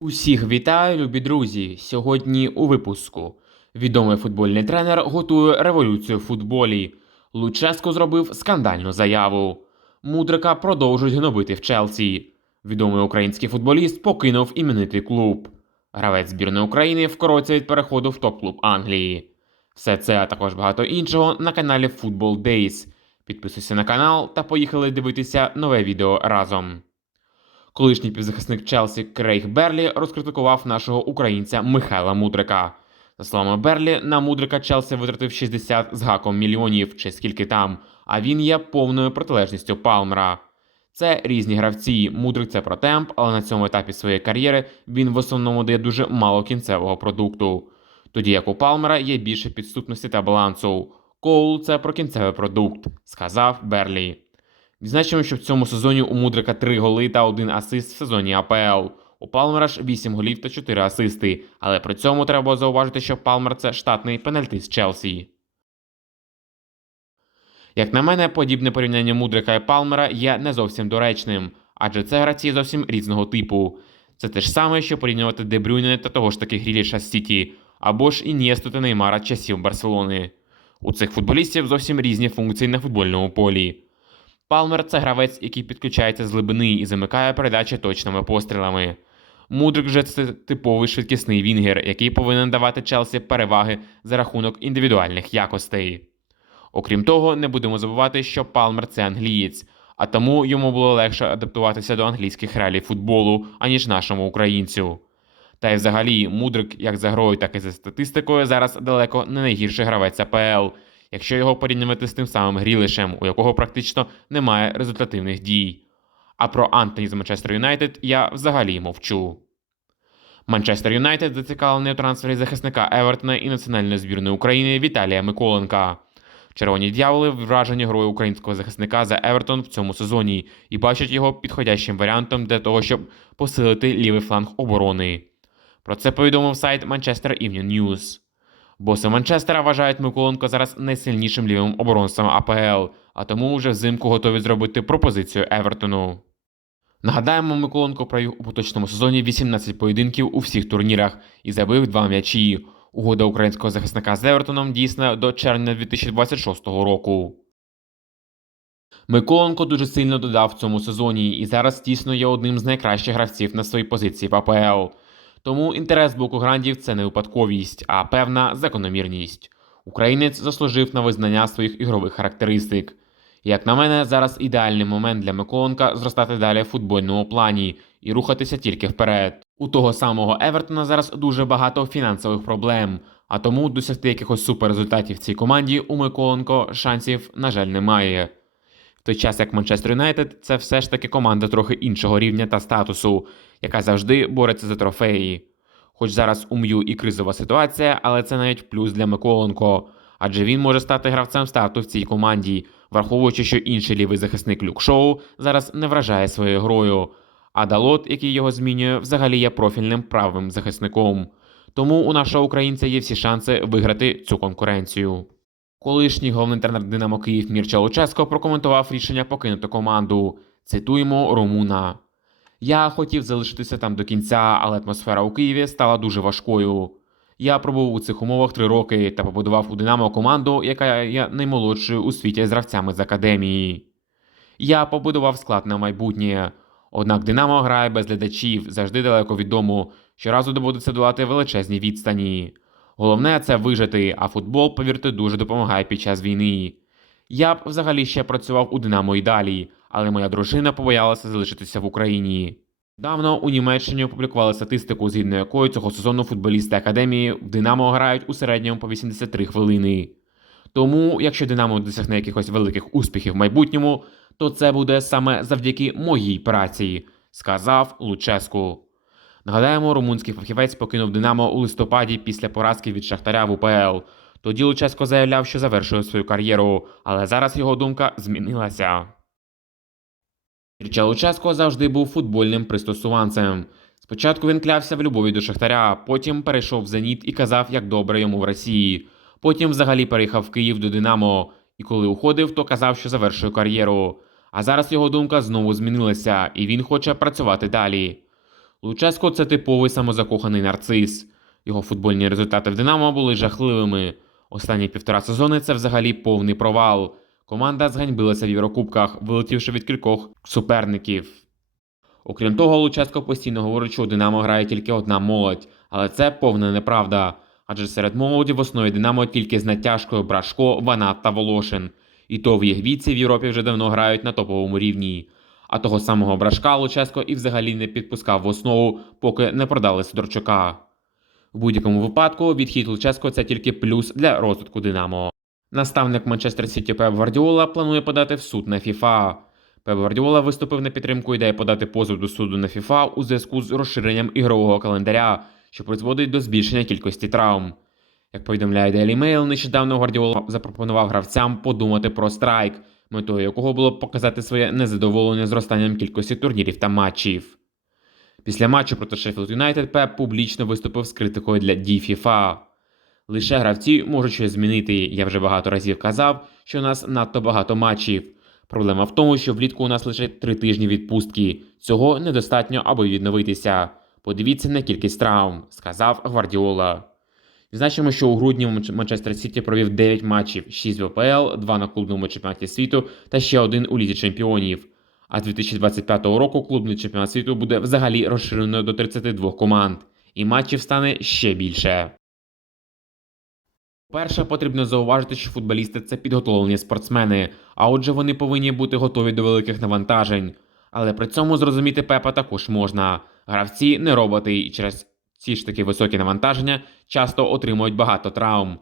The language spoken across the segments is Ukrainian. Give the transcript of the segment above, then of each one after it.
Усіх вітаю, любі друзі! Сьогодні у випуску. Відомий футбольний тренер готує революцію в футболі. Луческо зробив скандальну заяву. Мудрика продовжують гнобити в Челсі. Відомий український футболіст покинув іменитий клуб. Гравець збірної України вкоротиться від переходу в топ-клуб Англії. Все це, а також багато іншого на каналі Football Days. Підписуйся на канал та поїхали дивитися нове відео разом. Колишній півзахисник Челсі Крейг Берлі розкритикував нашого українця Михайла Мудрика. За словами Берлі, на Мудрика Челсі витратив 60 з гаком мільйонів чи скільки там, а він є повною протилежністю Палмера. Це різні гравці. Мудрик це про темп, але на цьому етапі своєї кар'єри він в основному дає дуже мало кінцевого продукту. Тоді як у Палмера є більше підступності та балансу. Коул це про кінцевий продукт, сказав Берлі. Відзначимо, що в цьому сезоні у Мудрика 3 голи та 1 асист в сезоні АПЛ. У Палмера ж 8 голів та 4 асисти, але при цьому треба зауважити, що Палмер це штатний пенальтист Челсі. Як на мене, подібне порівняння Мудрика і Палмера є не зовсім доречним, адже це гравці зовсім різного типу. Це те ж саме, що порівнювати Дебрюйне та того ж таки Гріліша Сіті, або ж Інєсту та Неймара часів Барселони. У цих футболістів зовсім різні функції на футбольному полі. Палмер це гравець, який підключається з глибини і замикає передачі точними пострілами. Мудрик же це типовий швидкісний вінгер, який повинен давати Челсі переваги за рахунок індивідуальних якостей. Окрім того, не будемо забувати, що Палмер це англієць, а тому йому було легше адаптуватися до англійських реалій футболу, аніж нашому українцю. Та й взагалі, Мудрик як за грою, так і за статистикою зараз далеко не найгірший гравець АПЛ, якщо його порівнювати з тим самим Грілишем, у якого практично немає результативних дій. А про Антоні з Манчестер Юнайтед я взагалі мовчу. Манчестер Юнайтед зацікавлений у трансфері захисника Евертона і національної збірної України Віталія Миколенка. Червоні дьяволи вражені грою українського захисника за Евертон в цьому сезоні і бачать його підходящим варіантом для того, щоб посилити лівий фланг оборони. Про це повідомив сайт Manchester Evening News. Боси Манчестера вважають Миколенко зараз найсильнішим лівим оборонцем АПЛ, а тому вже взимку готові зробити пропозицію Евертону. Нагадаємо, Миколенко провів у поточному сезоні 18 поєдинків у всіх турнірах і забив два м'ячі. Угода українського захисника з Евертоном дійсна до червня 2026 року. Миколенко дуже сильно додав в цьому сезоні і зараз тісно є одним з найкращих гравців на своїй позиції в АПЛ. Тому інтерес боку грандів це не випадковість, а певна закономірність. Українець заслужив на визнання своїх ігрових характеристик. Як на мене, зараз ідеальний момент для Миколенка зростати далі в футбольному плані і рухатися тільки вперед. У того самого Евертона зараз дуже багато фінансових проблем, а тому досягти якихось суперрезультатів цій команді у Миколенко шансів, на жаль, немає. Той час як Манчестер Юнайтед це все ж таки команда трохи іншого рівня та статусу, яка завжди бореться за трофеї. Хоч зараз у М'ю і кризова ситуація, але це навіть плюс для Миколенко, адже він може стати гравцем старту в цій команді, враховуючи, що інший лівий захисник Люк Шоу зараз не вражає своєю грою. А Далот, який його змінює, взагалі є профільним правим захисником. Тому у нашого українця є всі шанси виграти цю конкуренцію. Колишній головний тренер Динамо Київ Мірча Луческо прокоментував рішення покинути команду. Цитуємо Румуна. Я хотів залишитися там до кінця, але атмосфера у Києві стала дуже важкою. Я пробув у цих умовах три роки та побудував у Динамо команду, яка є наймолодшою у світі з гравцями з академії. Я побудував склад на майбутнє. Однак Динамо грає без глядачів, завжди далеко від дому, щоразу доводиться долати величезні відстані. Головне це вижити, а футбол, повірте, дуже допомагає під час війни. Я б взагалі ще працював у Динамо і далі, але моя дружина побоялася залишитися в Україні. Давно у Німеччині опублікували статистику, згідно якої цього сезону футболісти академії в Динамо грають у середньому по 83 хвилини. Тому, якщо Динамо досягне якихось великих успіхів в майбутньому, то це буде саме завдяки моїй праці, сказав Луческу. Нагадаємо, румунський фахівець покинув Динамо у листопаді після поразки від Шахтаря в УПЛ. Тоді Луческо заявляв, що завершує свою кар'єру, але зараз його думка змінилася. Річа Луческо завжди був футбольним пристосуванцем. Спочатку він клявся в любові до Шахтаря, потім перейшов в Зеніт і казав, як добре йому в Росії. Потім взагалі переїхав в Київ до Динамо, і коли уходив, то казав, що завершує кар'єру. А зараз його думка знову змінилася, і він хоче працювати далі. Луческо це типовий самозакоханий нарцис. Його футбольні результати в Динамо були жахливими. Останні півтора сезони це взагалі повний провал. Команда зганьбилася в Єврокубках, вилетівши від кількох суперників. Окрім того, Луческо постійно говорить, що у Динамо грає тільки одна молодь, але це повна неправда. Адже серед молоді в основі Динамо тільки з натяжкою Брашко, Ванат та Волошин. І то в їх віці в Європі вже давно грають на топовому рівні. А того самого Брашка Луческо і взагалі не підпускав в основу, поки не продали Сидорчука. В будь-якому випадку відхід Луческо це тільки плюс для розвитку Динамо. Наставник Манчестер Сіті Пеп Гвардіола планує подати в суд на ФІФА. Пеп Гвардіола виступив на підтримку ідеї подати позов до суду на ФІФА у зв'язку з розширенням ігрового календаря, що призводить до збільшення кількості травм. Як повідомляє Daily Mail, нещодавно Гвардіола запропонував гравцям подумати про страйк, метою якого було показати своє незадоволення зростанням кількості турнірів та матчів. Після матчу проти Шеффілд Юнайтед Пеп публічно виступив з критикою для дій ФІФА. Лише гравці можуть щось змінити. Я вже багато разів казав, що у нас надто багато матчів. Проблема в тому, що влітку у нас лише три тижні відпустки. Цього недостатньо, аби відновитися. Подивіться на кількість травм, сказав Гвардіола. Відзначимо, що у грудні Манч- Манчестер Сіті провів 9 матчів: 6 в ОПЛ, 2 на клубному чемпіонаті світу та ще один у Лізі Чемпіонів. А з 2025 року клубний чемпіонат світу буде взагалі розширено до 32 команд, і матчів стане ще більше. Перше, потрібно зауважити, що футболісти це підготовлені спортсмени, а отже, вони повинні бути готові до великих навантажень. Але при цьому зрозуміти Пепа також можна. Гравці не роботи, і через ці ж таки високі навантаження часто отримують багато травм.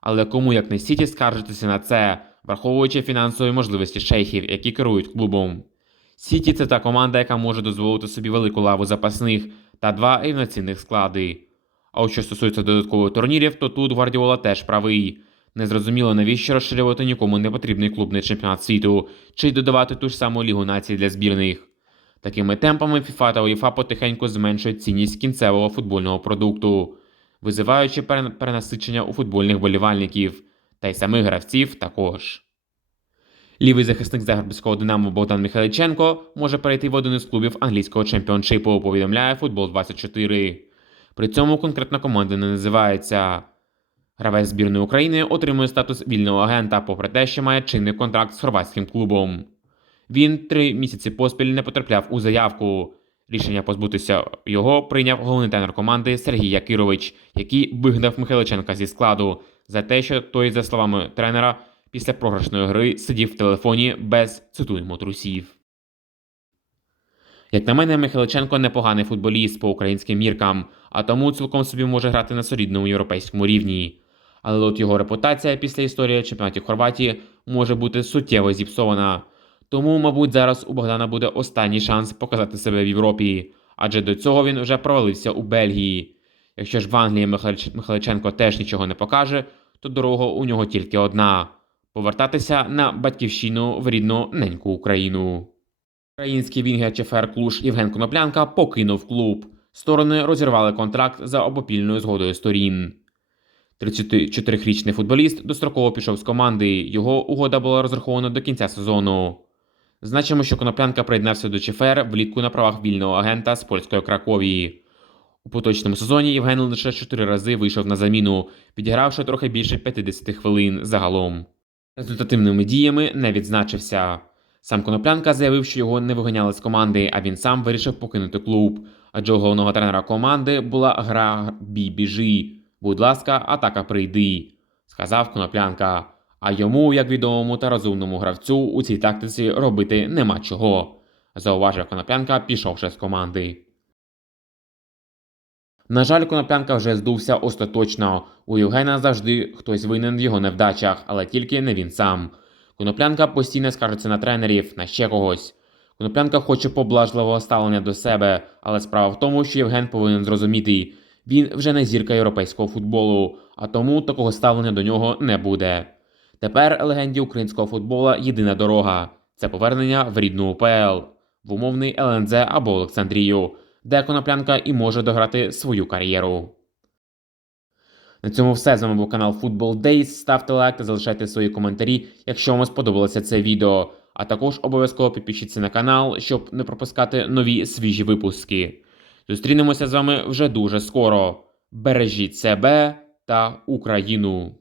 Але кому як не Сіті скаржитися на це, враховуючи фінансові можливості шейхів, які керують клубом. Сіті це та команда, яка може дозволити собі велику лаву запасних та два рівноцінних склади. А от що стосується додаткових турнірів, то тут Гвардіола теж правий. Незрозуміло, навіщо розширювати нікому не потрібний клубний чемпіонат світу, чи додавати ту ж саму лігу націй для збірних. Такими темпами FIFA та UEFA потихеньку зменшують цінність кінцевого футбольного продукту, визиваючи перенасичення у футбольних болівальників, та й самих гравців також. Лівий захисник Загребського Динамо Богдан Михайличенко може перейти в один із клубів англійського чемпіоншипу, повідомляє Футбол 24. При цьому конкретна команда не називається. Гравець збірної України отримує статус вільного агента, попри те, що має чинний контракт з хорватським клубом. Він три місяці поспіль не потрапляв у заявку. Рішення позбутися його прийняв головний тренер команди Сергій Якирович, який вигнав Михайличенка зі складу за те, що той, за словами тренера, після програшної гри сидів в телефоні без цитуємо трусів. Як на мене, Михайличенко непоганий футболіст по українським міркам, а тому цілком собі може грати на солідному європейському рівні. Але от його репутація після історії чемпіонатів Хорватії може бути суттєво зіпсована. Тому, мабуть, зараз у Богдана буде останній шанс показати себе в Європі, адже до цього він вже провалився у Бельгії. Якщо ж в Англії Михайлич- Михайличенко теж нічого не покаже, то дорога у нього тільки одна повертатися на батьківщину в рідну неньку Україну. Український вінгер ЧФР Клуш Євген Коноплянка покинув клуб. Сторони розірвали контракт за обопільною згодою сторін. 34-річний футболіст достроково пішов з команди. Його угода була розрахована до кінця сезону. Значимо, що Коноплянка приєднався до ЧФР влітку на правах вільного агента з польської Краковії. У поточному сезоні Євген лише 4 рази вийшов на заміну, підігравши трохи більше 50 хвилин загалом. Результативними діями не відзначився. Сам Коноплянка заявив, що його не виганяли з команди, а він сам вирішив покинути клуб. Адже у головного тренера команди була гра бій біжи. Будь ласка, атака прийди, сказав Коноплянка. А йому, як відомому та розумному гравцю, у цій тактиці робити нема чого, зауважив Коноплянка, пішовши з команди. На жаль, Коноплянка вже здувся остаточно. У Євгена завжди хтось винен в його невдачах, але тільки не він сам. Коноплянка постійно скаржиться на тренерів, на ще когось. Коноплянка хоче поблажливого ставлення до себе, але справа в тому, що Євген повинен зрозуміти, він вже не зірка європейського футболу, а тому такого ставлення до нього не буде. Тепер легенді українського футбола єдина дорога це повернення в рідну УПЛ, в умовний ЛНЗ або Олександрію, де Коноплянка і може дограти свою кар'єру. На цьому все. З вами був канал Football Days. Ставте лайк та залишайте свої коментарі, якщо вам сподобалося це відео. А також обов'язково підпишіться на канал, щоб не пропускати нові свіжі випуски. Зустрінемося з вами вже дуже скоро. Бережіть себе та Україну!